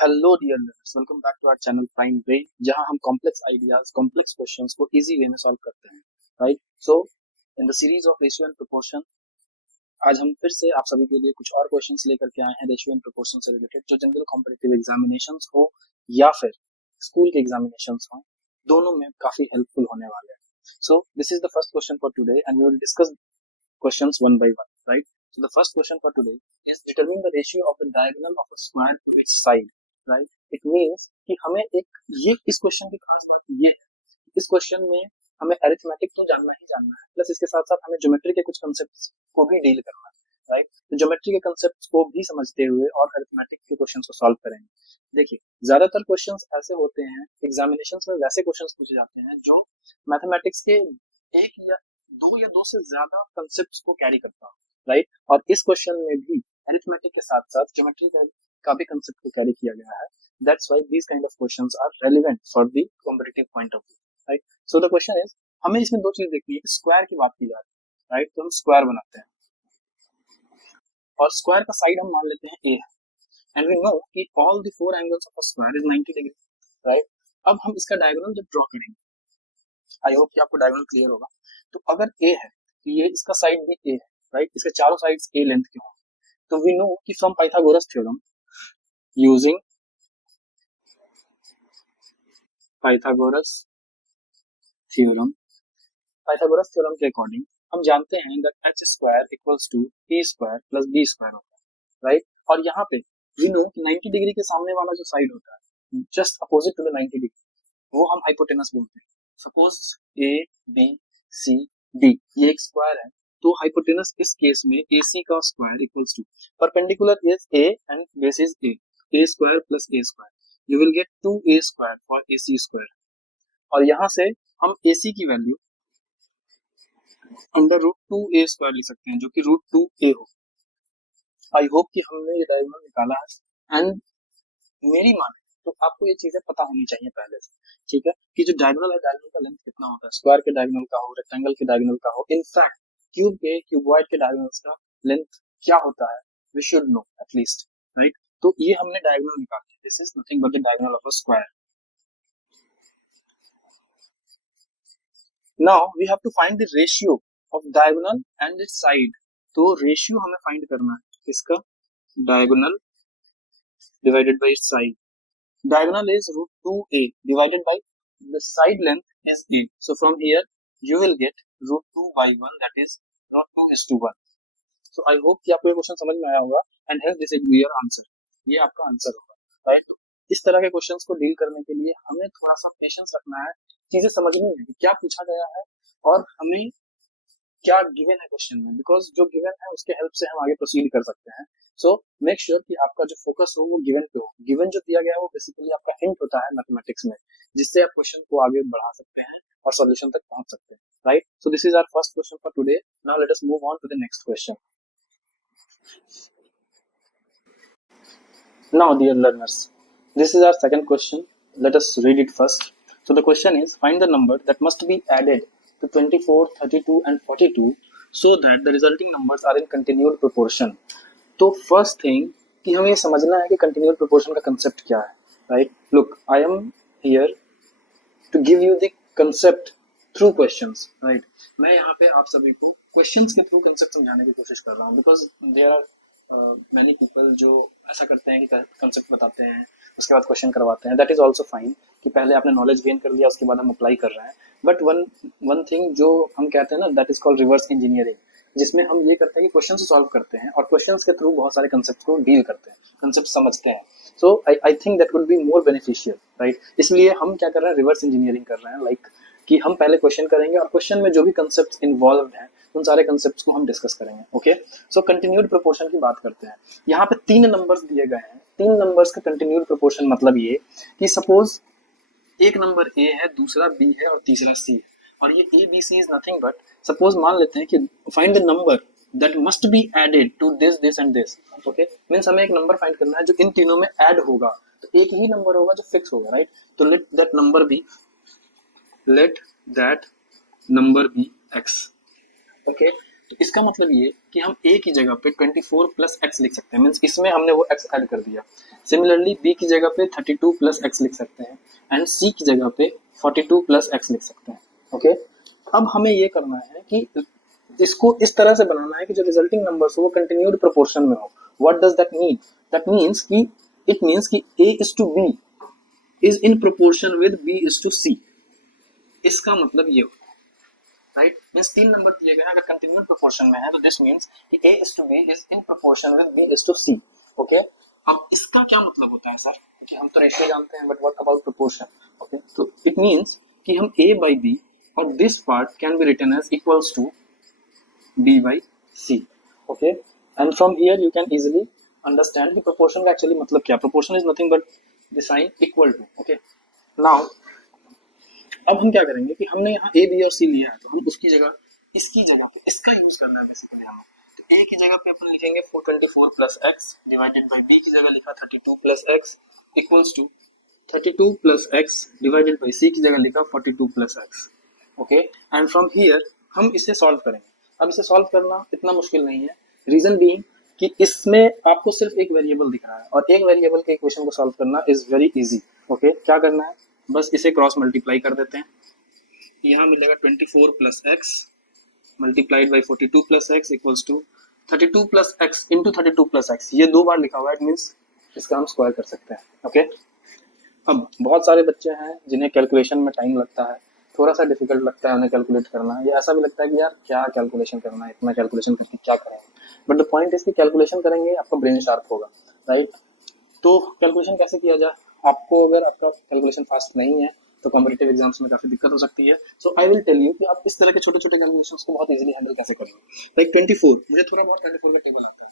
Hello dear learners, welcome back to our channel Prime Brain, जहां हम complex ideas, complex questions को easy way में solve करते हैं। Right. So in the series of ratio and proportion, आज हम फिर से आप सभी के लिए कुछ और क्वेश्चंस लेकर के आए हैं रेशियो एंड प्रोपोर्शन से रिलेटेड, जो जनरल कॉम्पिटिटिव एग्जामिनेशंस हो या फिर स्कूल के एग्जामिनेशंस हो, दोनों में काफी हेल्पफुल होने वाले हैं। So this is the first question for today and we will discuss questions one by one, right? So the first question for today is determine the ratio of the diagonal of a square to its side, right? It means कि हमें ये इस question की खास बात ये है, इस क्वेश्चन में हमें अरिथमेटिक तो जानना ही जानना है, प्लस इसके साथ साथ हमें ज्योमेट्री के कुछ कंसेप्ट्स को भी डील करना है, राइट? तो ज्योमेट्री के कंसेप्ट्स को भी समझते हुए और अरिथमेटिक के क्वेश्चंस को सॉल्व करेंगे। देखिए, ज्यादातर क्वेश्चंस ऐसे होते हैं एग्जामिनेशंस में, वैसे क्वेश्चंस पूछे जाते हैं जो मैथमेटिक्स के एक या दो से ज्यादा कंसेप्ट्स को कैरी करता हूँ, राइट? और इस क्वेश्चन में भी अरिथमेटिक के साथ साथ ज्योमेट्री का भी कंसेप्ट को कैरी किया गया है। That's why these kind of questions are relevant for the competitive point of view, right? So the question is, हमें इसमें दो चीज देखनी है। स्क्वायर की बात की जा रही है, राइट? तो हम स्क्वायर बनाते हैं और स्क्वायर का साइड हम मान लेते हैं ए है, एंड वी नो कि all the four angles of a square is 90 degree, right? अब हम इसका डायगोनल जब ड्रॉ करेंगे, आई होप कि आपको डायगोनल क्लियर होगा। तो अगर ए है तो ये इसका साइड भी ए है, राइट? इसके चारों साइड्स ए लेंथ के हों, तो वी नो कि from Pythagoras theorem, using Pythagoras theorem, Pythagoras theorem के अकॉर्डिंग हम जानते हैं that h square equals to a square plus b square होता है, राइट? और यहाँ पे वी नो कि 90 डिग्री के सामने वाला जो साइड होता है just opposite to the 90 degree, वो हम हाइपोटेनस बोलते हैं। Suppose a b c d ये एक स्क्वायर है, तो हाइपोटेनस इस केस में AC का square equals to perpendicular is A and base is A square plus A square, you will get 2A square for AC square. और यहाँ से हम AC की value under root 2A square लिख सकते हैं, जो कि रूट 2A हो। आई होप कि हमने ये डायगोनल निकाला है, एंड मेरी माने तो आपको ये चीजें पता होनी चाहिए पहले से, ठीक है? कि जो डायगोनल है, डायगोनल का लेंथ कितना होता है, स्क्वायर के डायगोनल का हो, रेक्टेंगल के डायगोनल का हो, इनफैक्ट क्यूब के, क्यूबॉइड के डायगोनल्स का लेंथ क्या होता है, we should know at least, right? तो ये हमने डायगोनल निकाल लिया, this is nothing but the diagonal of a square. Now we have to find the ratio of diagonal and its side. तो रेशियो हमें फाइंड करना है इसका, diagonal divided by its side. Diagonal is root 2a divided by the side length is a. So from here you will get root 2 by 1, that is root 2 is to 1. So I hope कि आपको ये question समझ में आया होगा, and hence this is your answer. ये आपका answer होगा, राइट? इस तरह के क्वेश्चंस को डील करने के लिए हमें थोड़ा सा पेशेंस रखना है, चीजें समझनी है कि क्या पूछा गया है और हमें क्या गिवन है क्वेश्चन में, बिकॉज जो गिवन है उसके हेल्प से हम आगे प्रोसीड कर सकते हैं। सो मेक श्योर कि आपका जो फोकस हो वो गिवन पे हो। गिवन जो दिया गया है वो बेसिकली आपका हिंट होता है मैथमेटिक्स में, जिससे आप क्वेश्चन को आगे बढ़ा सकते हैं और सॉल्यूशन तक पहुंच सकते हैं, right? So this is our first question for today. Now let us move on to the next question. Now, dear learners, this is our second question. Let us read it first. So the question is, find the number that must be added to 24, 32 and 42 so that the resulting numbers are in continued proportion. तो first thing कि हमें ये समझना है कि continual proportion का concept क्या है, right? Look, I am here to give you the concept through questions, right? मैं यहाँ पे आप सभी को क्वेश्चंस के थ्रू कंसेप्ट समझाने की कोशिश कर रहा हूँ, because there are many people जो ऐसा करते हैं कि कंसेप्ट बताते हैं उसके बाद क्वेश्चन करवाते हैं। दैट इज ऑल्सो फाइन कि पहले आपने नॉलेज गेन कर लिया, उसके बाद हम अप्लाई कर रहे हैं। बट वन थिंग जो हम कहते हैं ना, that is called reverse engineering, जिसमें हम ये करते हैं कि क्वेश्चन सॉल्व करते हैं और क्वेश्चंस के थ्रू बहुत सारे कंसेप्ट को डील करते हैं, कंसेप्ट समझते हैं। So I think that would be more beneficial, right? इसलिए हम क्या कर रहे हैं, रिवर्स इंजीनियरिंग कर रहे हैं, लाइक कि हम पहले क्वेश्चन करेंगे और क्वेश्चन में जो भी कंसेप्ट इन्वॉल्व हैं उन सारे कंसेप्ट्स को हम डिस्कस करेंगे। ओके, सो कंटिन्यूड प्रोपोर्शन की बात करते हैं। यहाँ पे 3 नंबर्स दिए गए हैं। 3 नंबर्स का कंटिन्यूड प्रोपोर्शन मतलब ये कि सपोज एक नंबर A है, दूसरा B है और तीसरा C है, और ये A B C is nothing but, suppose मान लेते हैं कि find the number that must be added to this this and this. Okay, means हमें एक नंबर फाइंड करना है जो इन तीनों में ऐड होगा, तो एक ही नंबर होगा जो फिक्स होगा, राइट? तो let that number be x. Okay, तो इसका मतलब ये कि हम a की जगह पे 24 प्लस एक्स लिख सकते हैं, मीन्स इसमें हमने वो x ऐड कर दिया। सिमिलरली b की जगह पे 32 प्लस एक्स लिख सकते हैं एंड c की जगह पे 42 प्लस एक्स लिख सकते हैं। ओके, अब हमें ये करना है कि इसको इस तरह से बनाना है कि जो रिजल्टिंग नंबर्स हो वो कंटिन्यूड प्रोपोर्शन में हो। What does that mean? That means कि इट मीन्स कि a is to b is in proportion with b is to c। इसका मतलब ये होता है, राइट, मीन्स तीन नंबर दिए गए हैं, अगर कंटिन्यूड प्रोपोर्शन में है तो दिस मीन्स कि a is to b is in proportion with b is to c। Okay, अब इसका क्या मतलब होता है सर? क्योंकि हम तो रेशियो जानते हैं, but what about proportion? Okay, तो इट मीन्स कि हम a by b और this part can be written as equals to b by c। okay, and from here you can easily understand कि proportion का actually मतलब क्या? proportion is nothing but the sign equal to। okay, now अब हम क्या करेंगे कि हमने यहाँ a b और c लिया है, तो हम उसकी जगह इसकी जगह पे इसका यूज करना है बेसिकली हमें। तो a की जगह पे अपन लिखेंगे 424 plus x divided by b की जगह लिखा 32 plus x equals to 32 plus x divided by c की जगह लिखा 42 plus x. Okay, and from here हम इसे सॉल्व करेंगे। अब इसे सॉल्व करना इतना मुश्किल नहीं है, रीजन बीइंग कि इसमें आपको सिर्फ एक वेरिएबल दिख रहा है और एक वेरिएबल के इक्वेशन को सॉल्व करना इज वेरी इजी। ओके, क्या करना है, बस इसे क्रॉस मल्टीप्लाई कर देते हैं। यहाँ मिलेगा 24 plus x multiplied by 42 plus x equals to 32 plus x into 32 plus x. ये दो बार लिखा हुआ है, इट मीन्स इसका हम स्क्वायर कर सकते हैं। ओके, अब बहुत सारे बच्चे हैं जिन्हें कैलकुलेशन में टाइम लगता है, थोड़ा सा डिफिकल्ट लगता है उन्हें कैलकुलेट करना, या ऐसा भी लगता है कि यार क्या कैलकुलेशन करना है, इतना कैलकुलेशन करके क्या करेंगे। बट द पॉइंट इज कि कैलकुलेशन करेंगे आपका ब्रेन शार्प होगा, राइट। तो कैलकुलेशन कैसे किया जाए? आपको अगर आपका कैलकुलेशन फास्ट नहीं है तो कॉम्पिटिटिव एग्जाम्स में काफी दिक्कत हो सकती है। सो आई विल टेल यू कि आप इस तरह के छोटे छोटे कैलकुलेशंस को बहुत इजीली हैंडल कैसे करोगे। लाइक 24, मुझे थोड़ा बहुत 24 में टेबल आता है।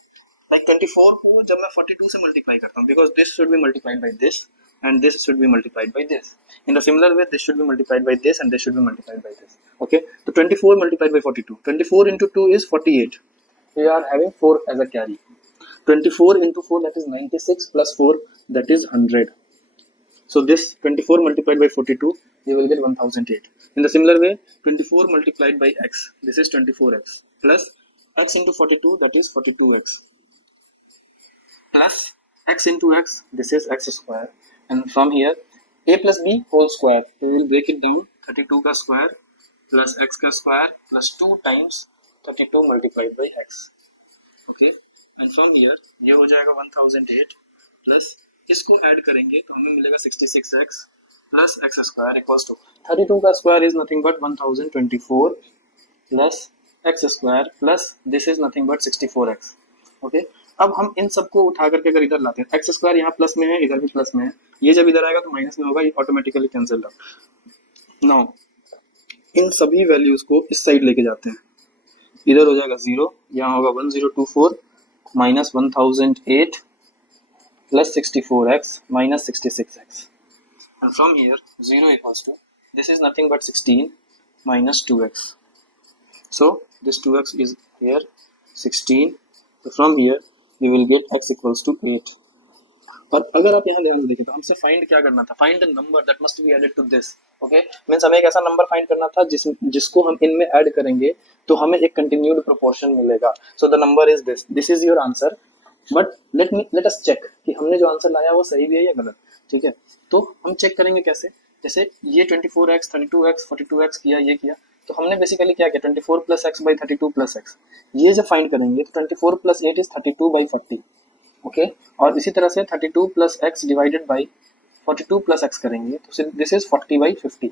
लाइक 24 को जब मैं 42 से मल्टीप्लाई करता हूँ, because this should be multiplied by this and this should be multiplied by this. In a similar way, this should be multiplied by this and this should be multiplied by this. Okay, so 24 multiplied by 42. 24 into 2 is 48. We are having 4 as a carry. 24 into 4, that is 96, plus 4, that is 100. So this 24 multiplied by 42, you will get 1008. In the similar way, 24 multiplied by x, this is 24x, plus x into 42, that is 42x, plus x into x, this is x square. And from here a plus b whole square, we will break it down, 32 का square plus x का square plus 2 times 32 multiplied by x. Okay, and from here ये हो जाएगा 1008 plus इसको add करेंगे तो हमें मिलेगा 66x plus x square equals to 32 का square is nothing but 1024 plus x square plus this is nothing but 64x. Okay, अब हम इन सबको उठा करके अगर इधर लाते हैं, एक्स स्क्वायर यहाँ प्लस में है, इधर भी प्लस में है, ये जब इधर आएगा तो माइनस में होगा, ये automatically cancel out. Now in सभी वैल्यूज को इस साइड लेके जाते हैं, इधर हो जाएगा 0, यहाँ होगा 1024 minus 1008 plus 64x minus 66x, and from here 0 equals to this is nothing but 16 minus 2x, so this 2x is here 16, so from here you will get x equals to 8. और अगर आप यहाँ ध्यान से देखें तो हमसे फाइंड क्या करना था, find the number that must be added to this. Okay, means हमें एक ऐसा नंबर फाइंड करना था जिसको हम इनमें ऐड करेंगे तो हमें एक कंटिन्यूड प्रोपोर्शन मिलेगा। So the number is this is your answer, but let us check कि हमने जो आंसर लाया वो सही भी है या गलत। ठीक है, तो हम चेक करेंगे कैसे, जैसे ये 24x 32x 42x किया, ये किया, तो हमने बेसिकली क्या किया, 24 plus x by 32 plus x, ये जब फाइंड करेंगे तो 24 प्लस 8 इज 32 बाई 40। ओके, और इसी तरह से 32 plus x divided by 42 plus x करेंगे तो दिस इज 40 बाई 50।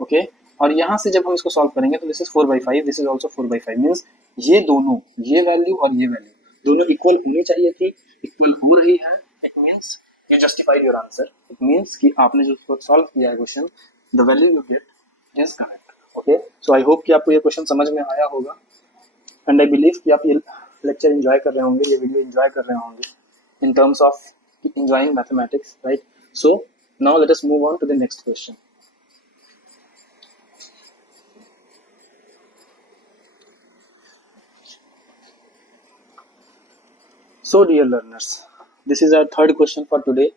ओके, और यहाँ से जब हम इसको सॉल्व करेंगे तो this is 4 by 5, this is also 4 by 5, means ये दोनों, ये वैल्यू और ये वैल्यू दोनों इक्वल होनी चाहिए थी, इक्वल हो रही है। It means you justified your answer, it means कि आपने जो सॉल्व किया है question, the value you get is correct. Okay, so I hope कि आपको ये क्वेश्चन समझ में आया होगा, एंड आई बिलीव कि आप ये लेक्चर एंजॉय कर रहे होंगे, ये वीडियो एंजॉय कर रहे होंगे in terms of enjoying mathematics, right? So now let us move on to the next question. So dear learners, this is our third question for today.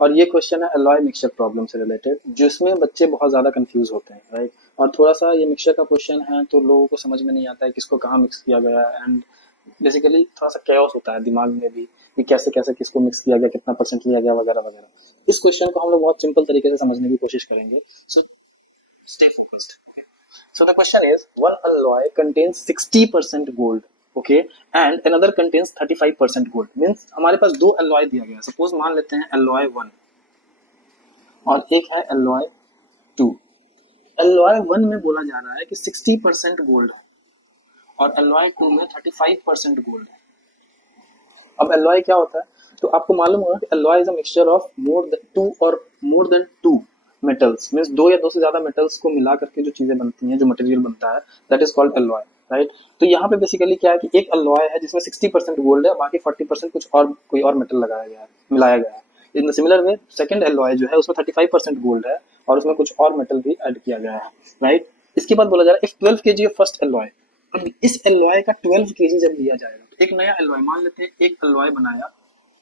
और ये क्वेश्चन है एलॉय मिक्सचर प्रॉब्लम से related, जिसमें बच्चे बहुत ज्यादा confuse होते हैं, राइट। और थोड़ा सा ये मिक्सचर का क्वेश्चन है तो लोगों को समझ में नहीं आता है किसको कहाँ मिक्स किया गया है, एंड बेसिकली थोड़ा सा कैओस होता है दिमाग में भी कि कैसे कैसे किसको मिक्स किया गया, कितना परसेंट लिया गया, वगैरह वगैरह। इस क्वेश्चन को हम लोग बहुत सिंपल तरीके से समझने की कोशिश करेंगे, so stay focused. So the question is, one alloy contains 60% gold, okay, and another contains 35% gold. Means हमारे पास दो alloy दिया गया है। Suppose मान लेते हैं alloy 1 और एक है alloy 2। alloy 1 में बोला जा रहा है कि 60% गोल्ड है और alloy 2 में 35% गोल्ड है। अब alloy क्या होता है? तो आपको मालूम होगा कि alloy is a mixture of more than two metals, means दो या दो से ज्यादा मेटल्स को मिला करके जो चीजें बनती हैं, जो मटेरियल बनता है, that is called alloy, right. तो यहाँ पे बेसिकली क्या है कि एक alloy है जिसमें 60% गोल्ड है, बाकी 40% कुछ और कोई और मेटल लगाया गया है, मिलाया गया है। इन the similar way second alloy जो है उसमें 35% गोल्ड है और उसमें कुछ और मेटल भी ऐड किया गया है, राइट। इसके बाद बोला जा रहा है if 12 kg of first alloy, अब इस alloy का 12 kg जब लिया जाएगा तो एक नया alloy, मान लेते हैं एक alloy बनाया,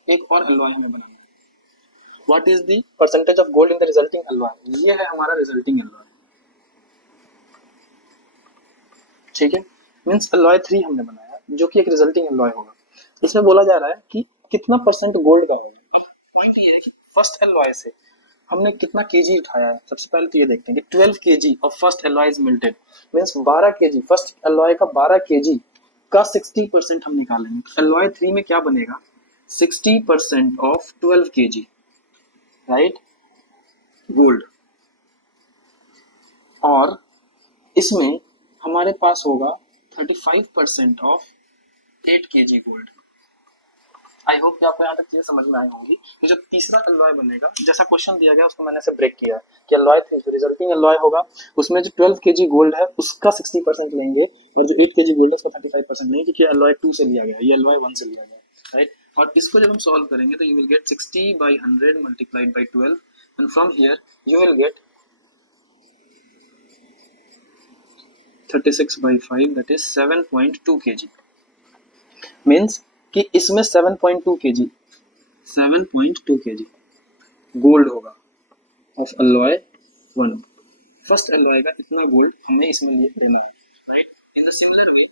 एक और alloy हमें बनाना, what is the percentage of gold in the resulting alloy? ये है हमारा रिजल्टिंग alloy, ठीक है। मींस alloy 3 हमने बनाया जो कि एक रिजल्टिंग alloy होगा। इसमें बोला जा रहा है कि कितना परसेंट गोल्ड का होगा। अब पॉइंट ये है कि फर्स्ट alloy से हमने कितना केजी उठाया है। सबसे पहले तो ये देखते हैं कि 12 kg of first alloy is melted, means 12 kg, first alloy का 12 kg का 60% हम निकालेंगे। alloy 3 में क्या बनेगा? 60% ऑफ 12 kg, राइट, गोल्ड। और इसमें हमारे पास होगा 35% of 8 kg gold. I hope कि आपको यहाँ तक चीजें समझ में आई होंगी। तो जो तीसरा alloy बनेगा, जैसा क्वेश्चन दिया गया उसको मैंने ऐसे ब्रेक किया कि alloy 3 जो रिजल्टिंग alloy होगा उसमें जो 12 kg गोल्ड है उसका 60% लेंगे और जो 8 kg गोल्ड है उसका 35% लेंगे, क्योंकि alloy 2 से लिया गया है, ये alloy 1 से लिया गया है, राइट। और इसको जब हम सॉल्व करेंगे तो you will gate 60/100 multiplied by 12 and from here you will gate 36/5, that is 7.2 kg। Means कि इसमें 7.2 kg गोल्ड होगा ऑफ alloy 1। फर्स्ट alloy का इतना गोल्ड हमें इसमें लेना है, राइट। इन द सिमिलर वे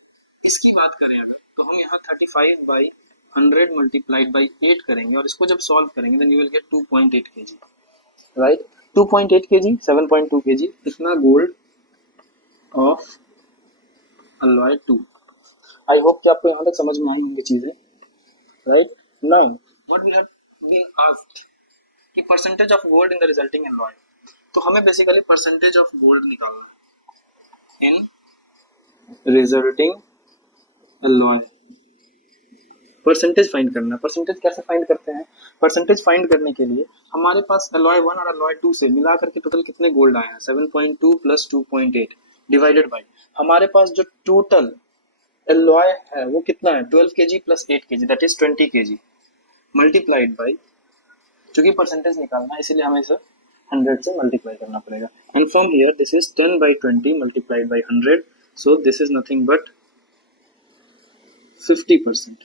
इसकी बात करें अगर, तो हम यहाँ 35/100 मल्टीप्लाइड बाई 8 करेंगे और इसको जब सॉल्व करेंगे then you will get 2.8 kg, right. 2.8 kg, 7.2 kg, इतना gold of alloy 2। I hope कि आपको यहाँ तक समझ में आई होंगी चीजें, right. Now what we have been asked कि percentage of gold in the resulting alloy, तो हमें बेसिकली परसेंटेज ऑफ गोल्ड निकालना in resulting alloy, percentage find करना। परसेंटेज कैसे फाइंड करते हैं? परसेंटेज फाइंड करने के लिए हमारे पास alloy 1 और alloy 2 से मिला करके टोटल कितने गोल्ड आए हैं? 7.2 प्लस 2.8 डिवाइडेड बाई हमारे पास जो टोटल alloy है वो कितना है? 12 kg plus 8 kg, that is 20 kg multiplied by, चूंकि परसेंटेज निकालना है इसीलिए हमें इसे 100 से मल्टीप्लाई करना पड़ेगा। And from here this is 10/20 multiplied by 100, so this is nothing but 50%।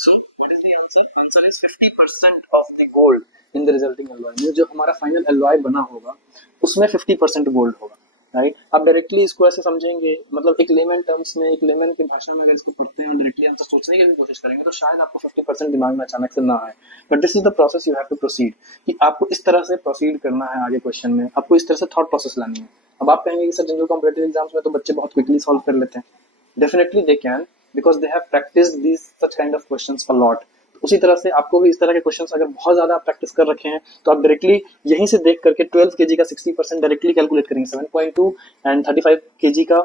So what is the answer? Answer is 50% of the gold in the resulting alloy। जो हमारा फाइनल alloy बना होगा उसमें 50% गोल्ड होगा, राइट। आप directly इसको ऐसे समझेंगे, मतलब एक लेमन टर्म्स में, एक लेमन की भाषा में अगर इसको पढ़ते हैं और डायरेक्टली आंसर सोचने की भी कोशिश करेंगे तो शायद आपको 50% दिमाग में अचानक से ना आए, but this is the process you have to proceed, कि आपको इस तरह से प्रोसीड करना है आगे क्वेश्चन में, आपको इस तरह से थॉट प्रोसेस लानी है। अब आप कहेंगे कि सर जनरल कॉम्पिटिटिव एग्जाम्स में तो बच्चे बहुत क्विकली सॉल्व कर लेते हैं, definitely they can, because they have practised this such kind of questions a lot. उसी तरह से आपको भी इस तरह के क्वेश्चंस अगर बहुत ज्यादा आप प्रैक्टिस कर रखे हैं तो आप डायरेक्टली यहीं से देख करके 12 kg का 60% डायरेक्टली कैलकुलेट करेंगे, 7.2 एंड 35 kg का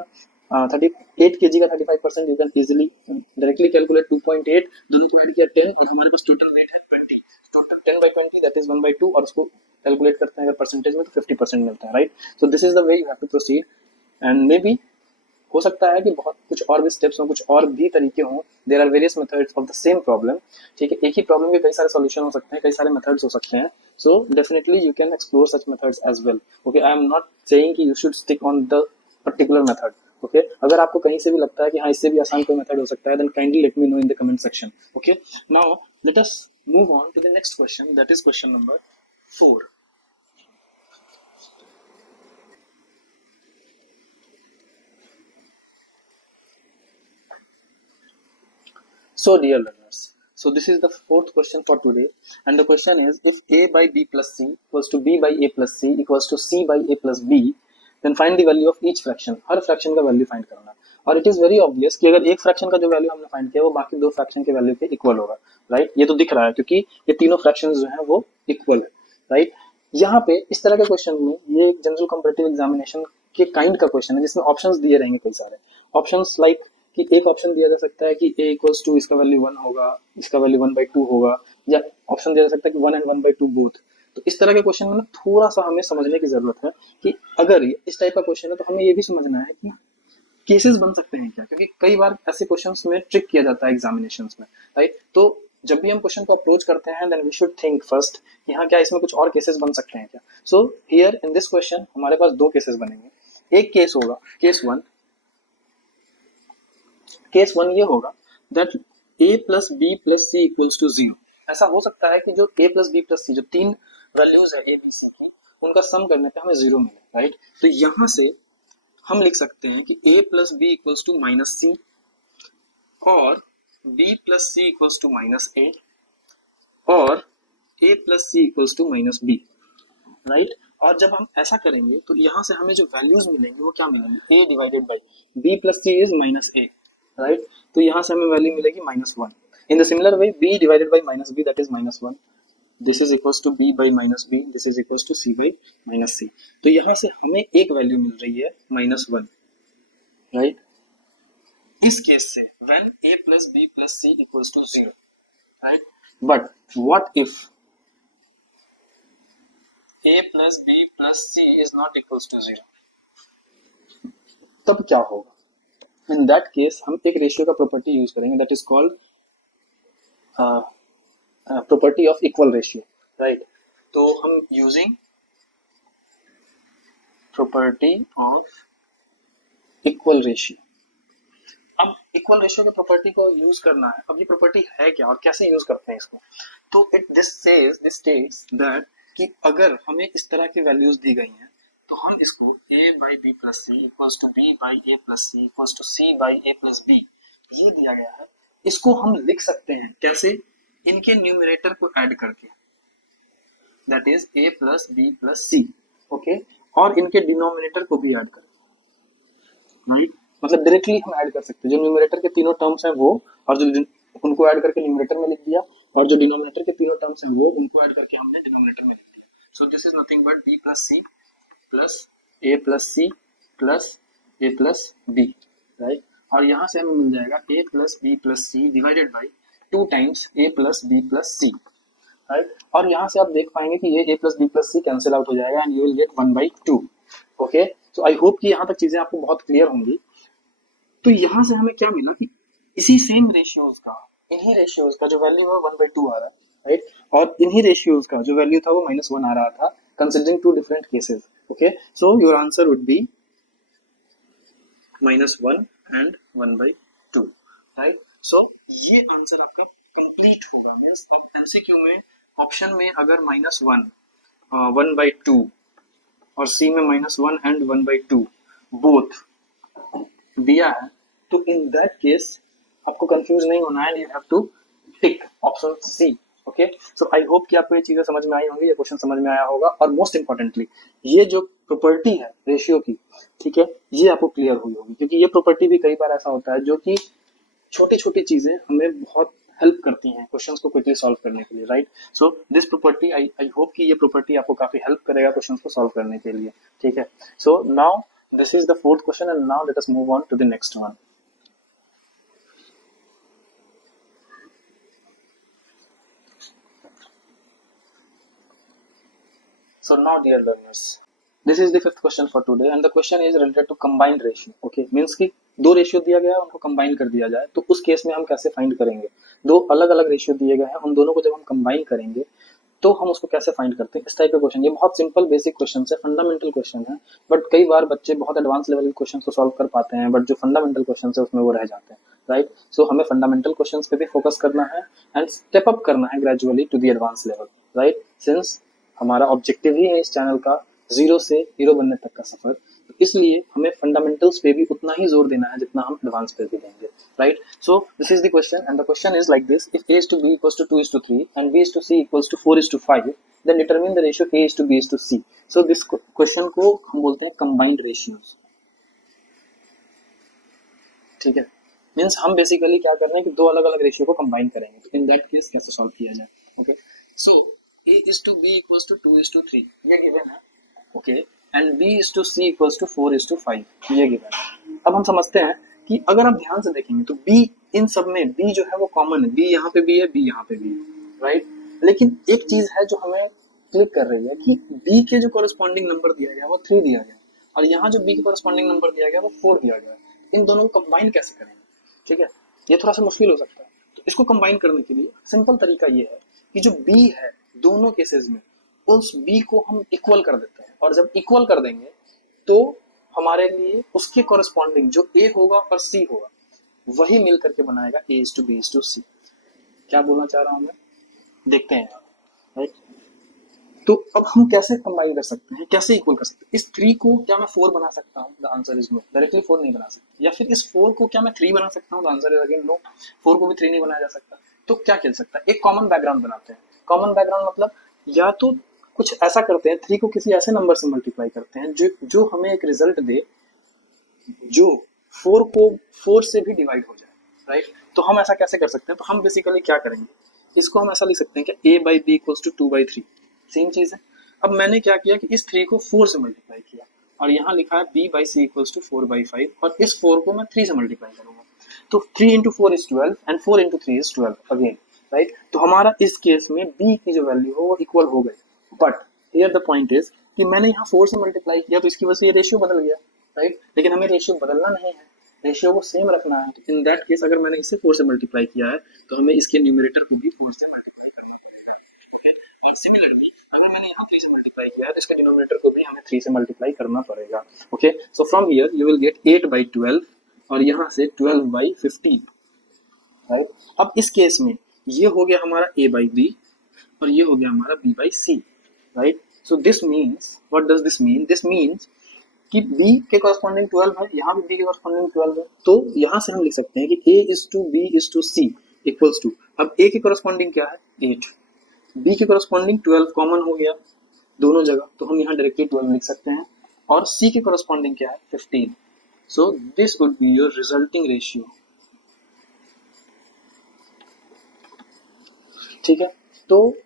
38 kg का 35% you can easily directly calculate 2.8, दोनों को ऐड किया 10 और हमारे पास टोटल वेट है 20, टोटल 10/20 दैट इज 1/2 और उसको कैलकुलेट करते हैं अगर परसेंटेज में तो 50% मिलता है, right. So this is the way you have to proceed and maybe हो सकता है कि बहुत कुछ और भी स्टेप्स हों, कुछ और भी तरीके हों। There are various methods of the same problem, ठीक है। एक ही प्रॉब्लम के कई सारे सॉल्यूशन हो सकते हैं, कई सारे मेथड्स हो सकते हैं, so definitely you can explore such methods as well, okay. I am not saying कि you should stick on the particular method, okay. अगर आपको कहीं से भी लगता है कि हाँ इससे भी आसान कोई मेथड हो सकता है then kindly let me know in the comment section, okay. Now let us move on to the next question, that is question number 4. So dear learners, so this is the fourth question for today, and the question is, if a by b plus c equals to b by a plus c equals to c by a plus b, then find the value of each fraction. Her fraction का value find करना है, और it is very obvious कि अगर एक fraction का जो value हमने फाइंड किया वो बाकी दो फ्रैक्शन के वैल्यू के इक्वल होगा, राइट? ये तो दिख रहा है क्योंकि ये तीनों फ्रैक्शन जो है वो इक्वल है, राइट? यहाँ पे इस तरह के क्वेश्चन में ये एक जनरल कंपैरेटिव एग्जामिनेशन के काइंड का क्वेश्चन है जिसमें ऑप्शंस दिए रहेंगे कई सारे ऑप्शंस, लाइक कि एक ऑप्शन दिया जा सकता है कि a इक्वल्स टू इसका वैल्यू 1 होगा, इसका वैल्यू 1/2 होगा, या ऑप्शन दिया जा सकता है कि 1 and 1/2 बोथ। तो इस तरह के क्वेश्चन में ना थोड़ा सा हमें समझने की जरूरत है कि अगर इस टाइप का क्वेश्चन है तो हमें ये भी समझना है कि केसेस बन सकते हैं क्या, क्योंकि कई बार ऐसे क्वेश्चंस में ट्रिक किया जाता है एग्जामिनेशंस में, राइट? तो जब भी हम क्वेश्चन को अप्रोच करते हैं then we should think first कि हाँ क्या इसमें कुछ और केसेस बन सकते हैं क्या। So here in this question हमारे पास दो केसेस बनेंगे। एक केस होगा केस वन ये होगा that a plus B plus C equals to 0। ऐसा हो सकता है कि जो a plus B plus C जो तीन वैल्यूज है a b c की उनका सम करने पे हमें 0 मिले, राइट? तो यहां से हम लिख सकते हैं कि a plus b equals to minus c और b plus C equals to minus a और a plus C equals to minus b, right? और जब हम ऐसा करेंगे तो यहाँ से हमें जो वैल्यूज मिलेंगे वो क्या मिलेंगे, a divided by b plus c is minus a, right? तो यहाँ से हमें वैल्यू मिलेगी -1। In the similar way b divided by minus b that is -1, this is equals to b by minus b, this is equals to c by minus c. तो यहाँ से हमें एक वैल्यू मिल रही है -1, राइट? इस केस से when a plus B plus c equals to 0, right? But what if a plus b plus c is not equals to 0, तब क्या होगा? इन दैट केस हम एक रेशियो का प्रॉपर्टी यूज करेंगे that is called property of equal ratio, right? तो हम using property of equal ratio, अब इक्वल रेशियो के प्रॉपर्टी को यूज करना है। अब ये प्रॉपर्टी है क्या और कैसे यूज करते हैं इसको? तो दिस स्टेट्स दैट कि अगर हमें इस तरह की वैल्यूज दी गई हैं तो हम इसको a by B plus C equals to b by A plus C equals to c by A plus B, ये दिया गया है, इसको हम लिख सकते हैं कैसे? इनके न्यूमरेटर को ऐड करके, that is a plus B plus C, okay? और इनके डिनोमिनेटर को भी ऐड करके, राइट? मतलब डायरेक्टली हम ऐड कर सकते हैं जो न्यूमरेटर के तीनों टर्म्स हैं वो, और जो उनको ऐड करके न्यूमरेटर में लिख दिया, और जो डिनोमिनेटर के तीनों टर्म्स हैं वो उनको ऐड करके हमने डिनोमिनेटर में लिख दिया। So this is nothing but b plus C plus a plus C plus a plus B, right? और यहाँ से हमें मिल जाएगा a plus B plus C divided by 2 times a plus B plus C, right? और यहाँ से आप देख पाएंगे कि ये a plus B plus C cancel out हो जाएगा and you will get 1/2, okay? So I hope कि यहाँ तक चीजें आपको बहुत क्लियर होंगी। तो यहाँ से हमें क्या मिला कि इसी सेम रेशियोज का, इन्हीं रेशियोज का जो वैल्यू है 1/2 आ रहा है, राइट? और इन्हीं रेशियोज का जो वैल्यू था वो -1 आ रहा था, considering 2 different cases, okay? So your answer would be -1 and 1/2, right? So ये आंसर आपका कंप्लीट होगा। मींस अब एमसीक्यू में ऑप्शन में अगर -1 1/2 और सी में -1 and 1/2 बोथ दिया है तो इन दैट केस आपको कंफ्यूज नहीं होना है, you have to tick option C, okay? So I hope कि आपको ये चीजें समझ में आई होंगी, ये क्वेश्चन समझ में आया होगा, और मोस्ट इंपॉर्टेंटली ये जो प्रॉपर्टी है रेशियो की, ठीक है, ये आपको क्लियर हुई होगी, क्योंकि ये प्रॉपर्टी भी कई बार ऐसा होता है जो कि छोटी छोटी चीजें हमें बहुत हेल्प करती हैं क्वेश्चंस को क्विकली सॉल्व करने के लिए, right? So this property I hope कि ये प्रॉपर्टी आपको काफी हेल्प करेगा क्वेश्चंस को सॉल्व करने के लिए, ठीक है? So now this is the fourth question and now let us move on to the next one. So now dear learners, this is the fifth question for today and the question is related to combined ratio, okay? means कि दो ratio दिया गया है उनको combine कर दिया जाए तो उस केस में हम कैसे फाइंड करेंगे? दो अलग अलग रेशियो दिए गए हैं, उन दोनों को जब हम कंबाइन करेंगे तो हम उसको कैसे फाइंड करते हैं, इस टाइप का क्वेश्चन। ये बहुत सिंपल बेसिक क्वेश्चन है, फंडामेंटल क्वेश्चन है, बट कई बार बच्चे बहुत एडवांस लेवल के क्वेश्चन को सॉल्व कर पाते हैं, बट जो फंडामेंटल क्वेश्चन है उसमें वो रह जाते हैं, राइट। सो हमें फंडामेंटल क्वेश्चन पे भी फोकस करना है एंड स्टेप अप करना है gradually to the advance level, right. Since हमारा ऑब्जेक्टिव ही है इस चैनल का जीरो से हीरो बनने तक का सफर, तो इसलिए हमें फंडामेंटल्स पे भी उतना ही जोर देना है जितना हम एडवांस पे भी देंगे, right? So this is the question, and the question is like this: if a is to b equals to 2 is to 3 and b is to c equals to 4 is to 5, then determine the ratio a is to b is to c. So this question को हम बोलते हैं combined ratios, ठीक है। Means हम basically क्या कर रहे हैं कि दो अलग अलग रेशियो को कंबाइन करेंगे, तो इन दैट केस कैसे सॉल्व किया जाए, okay. So a is to b equals to 2 is to 3 ये गिवन है, okay, and b is to c equals to 4 is to 5 ये गिवन है। अब हम समझते हैं कि अगर आप ध्यान से देखेंगे तो b इन सब में b जो है वो कॉमन है, b यहाँ पे भी है, b यहाँ पे भी है, राइट। लेकिन एक चीज है जो हमें क्लिक कर रही है कि b के जो कॉरेस्पॉन्डिंग नंबर दिया गया वो 3 दिया गया, और यहाँ जो b के कॉरेस्पॉन्डिंग नंबर दिया गया वो 4 दिया गया। इन दोनों को कंबाइन कैसे करेंगे, ठीक है, ये थोड़ा सा मुश्किल हो सकता है। तो इसको कंबाइन करने के लिए सिंपल तरीका ये है कि जो b है दोनों केसेस में उस b को हम इक्वल कर देते हैं, और जब इक्वल कर देंगे तो हमारे लिए उसके कॉरेस्पॉन्डिंग जो a होगा और c होगा वही मिल करके बनाएगा a is to b is to c। क्या बोलना चाह रहा हूं मैं, देखते हैं, राइट। तो अब हम कैसे कंबाइन कर सकते हैं, कैसे इक्वल कर सकते हैं? इस 3 को क्या मैं 4 बना सकता हूँ? The answer is no, directly 4 नहीं बना सकता। या फिर इस 4 को क्या मैं 3 बना सकता हूँ? The answer is again no, 4 को भी 3 नहीं बनाया जा सकता। तो क्या खेल सकता है, एक कॉमन बैकग्राउंड बनाते हैं। कॉमन बैकग्राउंड मतलब या तो कुछ ऐसा करते हैं, 3 को किसी ऐसे नंबर से मल्टीप्लाई करते हैं जो हमें एक रिजल्ट दे जो 4 को 4 से भी डिवाइड हो जाए, राइट। तो हम ऐसा कैसे कर सकते हैं? तो हम बेसिकली क्या करेंगे, इसको हम ऐसा लिख सकते हैं कि a by b equals to 2/3, same चीज है। अब मैंने क्या किया कि इस 3 को 4 से मल्टीप्लाई किया, और यहाँ लिखा है b by c equals to 4/5, और इस 4 को मैं 3 से मल्टीप्लाई करूंगा, तो 3 into 4 is 12 and 4 into 3 is 12 again, right. तो हमारा इस केस में b की जो वैल्यू हो वो इक्वल हो गई, but here the point is कि मैंने यहाँ 4 से मल्टीप्लाई किया तो इसकी वजह से ये रेशियो बदल गया, राइट। लेकिन हमें रेशियो बदलना नहीं है, रेशियो को सेम रखना है। तो इन दैट केस अगर मैंने इसे 4 से मल्टीप्लाई किया है तो हमें इसके न्यूमरेटर को भी 4 से मल्टीप्लाई करना पड़ेगा, ओके। और सिमिलरली अगर मैंने यहाँ 3 से मल्टीप्लाई किया है तो इसके डिनोमिनेटर को भी हमें 3 से मल्टीप्लाई करना पड़ेगा, okay. So from here you will gate 8/12 और यहाँ से 12/15, राइट। अब इस केस में ये हो गया हमारा a/b और ये हो गया हमारा b/c, right. So this means, what does this mean? This means कि b के कॉरेस्पॉन्डिंग 12 है, यहाँ भी b के कॉरेस्पॉन्डिंग 12 है, तो यहाँ से हम लिख सकते हैं कि a is to b is to c equals to, अब a के कॉरेस्पॉन्डिंग क्या है 8, b के कॉरेस्पॉन्डिंग 12 कॉमन हो गया दोनों जगह, तो हम यहाँ डायरेक्टली 12 लिख सकते हैं, और c के कॉरेस्पॉन्डिंग क्या है 15। So this would be your resulting ratio, ठीक है। तो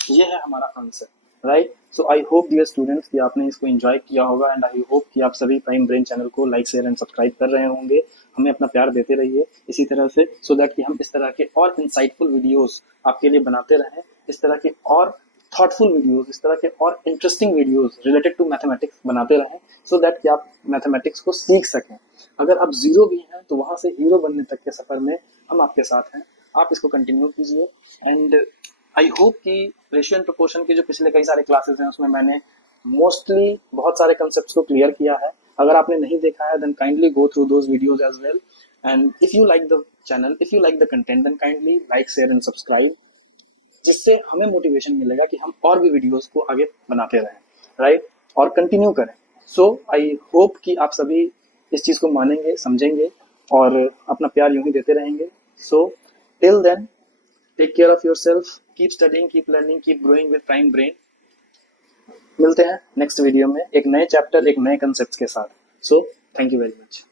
ये है हमारा answer, right. So I hope dear students कि आपने इसको एंजॉय किया होगा, एंड आई होप कि आप सभी प्राइम ब्रेन चैनल को लाइक शेयर एंड सब्सक्राइब कर रहे होंगे। हमें अपना प्यार देते रहिए इसी तरह से, सो दैट कि हम इस तरह के और इंसाइटफुल वीडियोस आपके लिए बनाते रहें, इस तरह के और थॉटफुल वीडियोस, इस तरह के और interesting videos related to mathematics बनाते रहें, सो दैट कि आप मैथमेटिक्स को सीख सकें। अगर आप जीरो भी हैं तो वहां से हीरो बनने तक के सफर में हम आपके साथ हैं, आप इसको कंटिन्यू कीजिए। एंड आई होप कि रेशियो एंड प्रोपोर्शन के जो पिछले कई सारे क्लासेस हैं उसमें मैंने मोस्टली बहुत सारे कंसेप्ट्स को क्लियर किया है। अगर आपने नहीं देखा है then kindly go through those videos as well, and if you like the channel, if you like the content, then kindly like share and subscribe, जिससे हमें मोटिवेशन मिलेगा कि हम और भी वीडियोस को आगे बनाते रहें, राइट, और कंटिन्यू करें। सो आई होप कि आप सभी इस चीज को मानेंगे, समझेंगे और अपना प्यार यूं ही देते रहेंगे। So till then, take care of yourself, keep studying, keep learning, keep growing with Prime Brain. मिलते हैं नेक्स्ट वीडियो में एक नए चैप्टर, एक नए कंसेप्ट के साथ। So thank you very much.